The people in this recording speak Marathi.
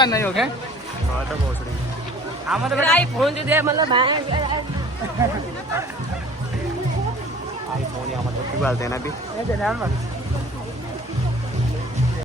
नाही हो काय फोन दे मला आईफोन यामध्ये घालते ना बी